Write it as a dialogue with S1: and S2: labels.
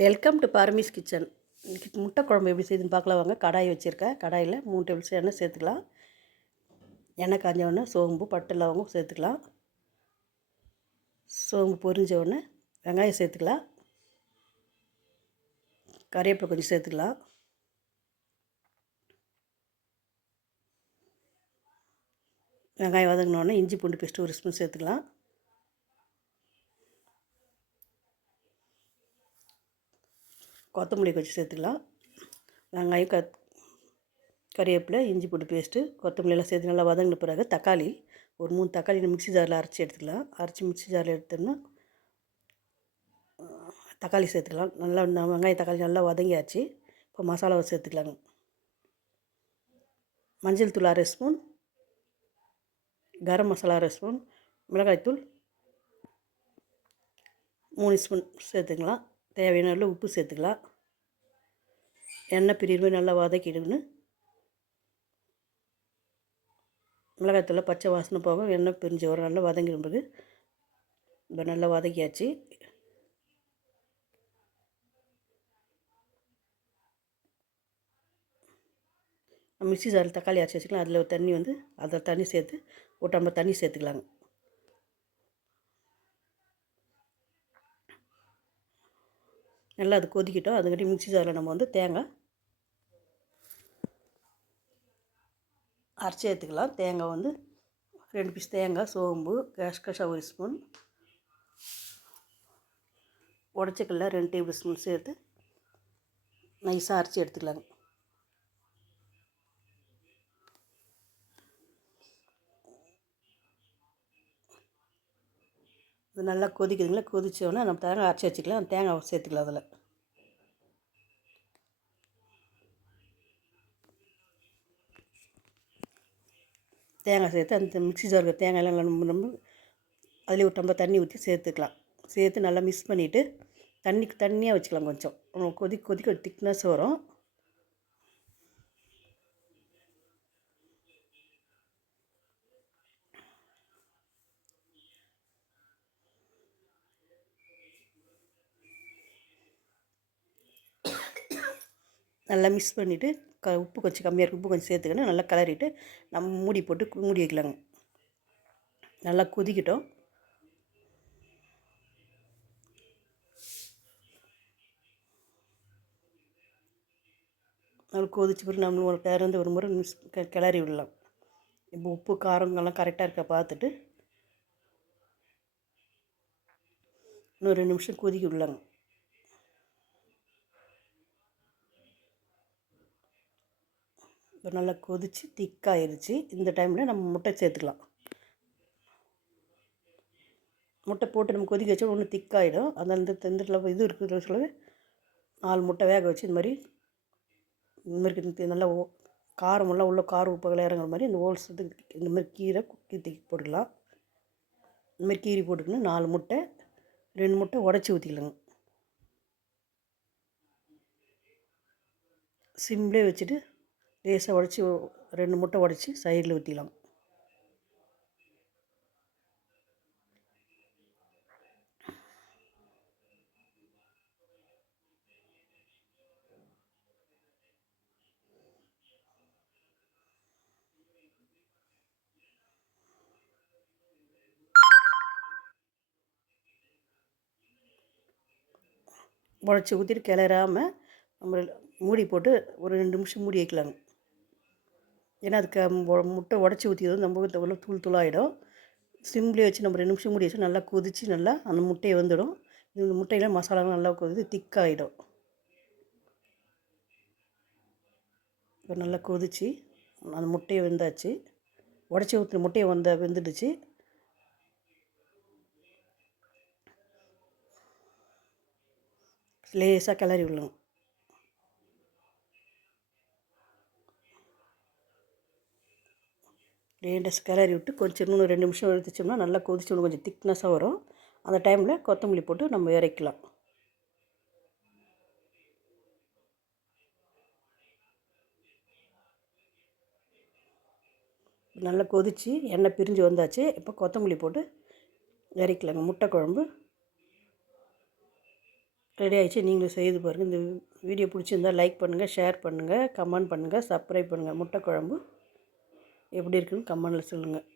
S1: Welcome to பார்மிஸ் kitchen இன்றைக்கி முட்டை குழம்பு எப்படி செய்யுதுன்னு பார்க்கலாம். வாங்க கடாய் வச்சுருக்கேன். கடாயில் மூணு டேபிள்ஸ் எண்ணெய் சேர்த்துக்கலாம். எண்ணெய் காஞ்ச உடனே சோம்பு பட்டை லவங்கம் சேர்த்துக்கலாம். சோம்பு பொரிஞ்ச உடனே வெங்காயம் சேர்த்துக்கலாம். கறிவேப்பிலை கொஞ்சம் சேர்த்துக்கலாம். வெங்காயம் வதங்கினோடனே இஞ்சி பூண்டு பேஸ்ட்டு ஒரு ஸ்பூன் சேர்த்துக்கலாம். கொத்தமல்லி கொஞ்சம் சேர்த்துக்கலாம். வெங்காயம் க கறிவேப்பிலை இஞ்சி பூண்டு பேஸ்ட்டு கொத்தமல்லியெல்லாம் சேர்த்து நல்லா வதங்கின பிறகு தக்காளி ஒரு மூணு தக்காளி மிக்ஸி ஜாரில் அரைச்சி எடுத்துக்கலாம். அரைச்சி மிக்ஸி ஜாரில் எடுத்தோம்னா தக்காளி சேர்த்துக்கலாம். நல்லா வெங்காயம் தக்காளி நல்லா வதங்கியாச்சு. இப்போ மசாலாவை சேர்த்துக்கலாங்க. மஞ்சள் தூள் அரை ஸ்பூன் கரம் மசாலா அரை ஸ்பூன் மிளகாய்த்தூள் மூணு ஸ்பூன் சேர்த்துக்கலாம். தேவையான அளவு உப்பு சேர்த்துக்கலாம். எண்ணெய் பிரிவு நல்லா வதக்கிடுன்னு. மிளகாய்த்தூள் பச்சை வாசனை போக எண்ணெய் பிரிஞ்சு வர நல்லா வதங்கிடும் பிறகு இப்போ நல்லா வதக்கியாச்சு. மிக்சி ஜாரில் தக்காளி அரைச்சி வச்சுக்கலாம். அதில் தண்ணி வந்து அதில் தண்ணி சேர்த்து ஒரு தண்ணி சேர்த்துக்கலாங்க. நல்லா அது கொதிக்கிட்டோம். அதுக்கட்டி மிக்சி ஜாரில் நம்ம வந்து தேங்காய் அரைச்சி எடுத்துக்கலாம். தேங்காய் வந்து ரெண்டு பீஸ் தேங்காய் சோம்பு கஷ்கஷா ஒரு ஸ்பூன் உடச்சக்கல்ல ரெண்டு டேபிள் ஸ்பூன் சேர்த்து நைஸாக அரைச்சி எடுத்துக்கலாங்க இது நல்லா கொதிக்குதுங்களா? கொதிச்சோடனே நம்ம தேங்காய் அரைச்சி வச்சுக்கலாம். தேங்காய் சேர்த்துக்கலாம் அதில். தேங்காய் சேர்த்து அந்த மிக்ஸி ஜாருக்கு தேங்காயெல்லாம் நம்ம நம்ம அதில் ஒரு டம்ளர் தண்ணி ஊற்றி சேர்த்துக்கலாம். சேர்த்து நல்லா மிக்ஸ் பண்ணிவிட்டு தண்ணி தண்ணியாக வச்சுக்கலாம் கொஞ்சம். கொதி கொதிக்க கொதிக்க திக்னஸ் வரும். நல்லா மிக்ஸ் பண்ணிவிட்டு க உப்பு கொஞ்சம் கம்மியாக இருக்குது உப்பு கொஞ்சம் சேர்த்துக்கணும் நல்லா கிளறிட்டு நம்ம மூடி போட்டு மூடி வைக்கலாங்க. நல்லா கொதிக்கட்டும். நல்லா கொதிச்ச பிறகு நம்ம ஒரு திறந்து ஒரு முறை மிஸ் க கிளறி விடலாம். இப்போ உப்பு காரங்கள்லாம் கரெக்டாக இருக்கா பார்த்துட்டு இன்னும் ரெண்டு நிமிஷம் கொதிக்க விடலாங்க. இப்போ நல்லா கொதித்து திக்காயிருச்சு இந்த டைமில் நம்ம முட்டை சேர்த்துக்கலாம். முட்டை போட்டு நம்ம கொதிக்க வச்சா ஒன்று திக்காயிடும் அந்த இந்த தந்துட்டில் இது இருக்கிற சொல்லவே நாலு முட்டை வேக வச்சு இந்த மாதிரி இந்த மாதிரி நல்லா ஓ காரமெல்லாம் உள்ள காரம் உப்புகளை இறங்குற மாதிரி இந்த ஹோல்ஸ் இந்த மாதிரி கீரை கீத்தி போட்டுக்கலாம். இந்த மாதிரி கீரி போட்டுக்கணும் நாலு முட்டை ரெண்டு முட்டை உடச்சி ஊற்றிக்கலாங்க சிம்லேயே வச்சுட்டு லேசாக உடச்சி ரெண்டு முட்டை உடச்சி சைடில் ஊற்றிக்கலாம் உடச்சி ஊற்றிட்டு கிளறாமல் நம்ம மூடி போட்டு ஒரு ரெண்டு நிமிஷம் மூடி வைக்கலாங்க. ஏன்னா அதுக்கு முட்டை உடச்சி ஊற்றியது நம்ம தூள் தூளாகிடும் சிம்லேயே வச்சு நம்ம ரெண்டு நிமிஷம் மூடி வச்சு நல்லா கொதித்து நல்லா அந்த முட்டையை வந்துடும். இந்த முட்டையில் மசாலாலாம் நல்லா கொதித்து திக்காகிடும் இப்போ நல்லா கொதித்து அந்த முட்டையை வெந்தாச்சு. உடச்சி ஊற்றின முட்டையை வந்த வெந்துடுச்சு. லேசாக கிளறி விடணும். லேண்டஸ் கிளறி விட்டு கொஞ்சம் இன்னும் ரெண்டு நிமிஷம் எடுத்துச்சோம்னா நல்லா கொதிச்சு இன்னும் கொஞ்சம் திக்னஸாக வரும். அந்த டைமில் கொத்தமல்லி போட்டு நம்ம இறக்கலாம். நல்லா கொதிச்சு எண்ணெய் பிரிஞ்சு வந்தாச்சு. இப்போ கொத்தமல்லி போட்டு இறக்கலாங்க. முட்டை குழம்பு ரெடி ஆகிடுச்சு நீங்களும் செய்து பாருங்கள் இந்த வீடியோ பிடிச்சிருந்தா லைக் பண்ணுங்கள் ஷேர் பண்ணுங்கள் கமெண்ட் பண்ணுங்கள் சப்ஸ்கிரைப் பண்ணுங்கள் முட்டை குழம்பு எப்படி இருக்குன்னு கமெண்டில் சொல்லுங்கள்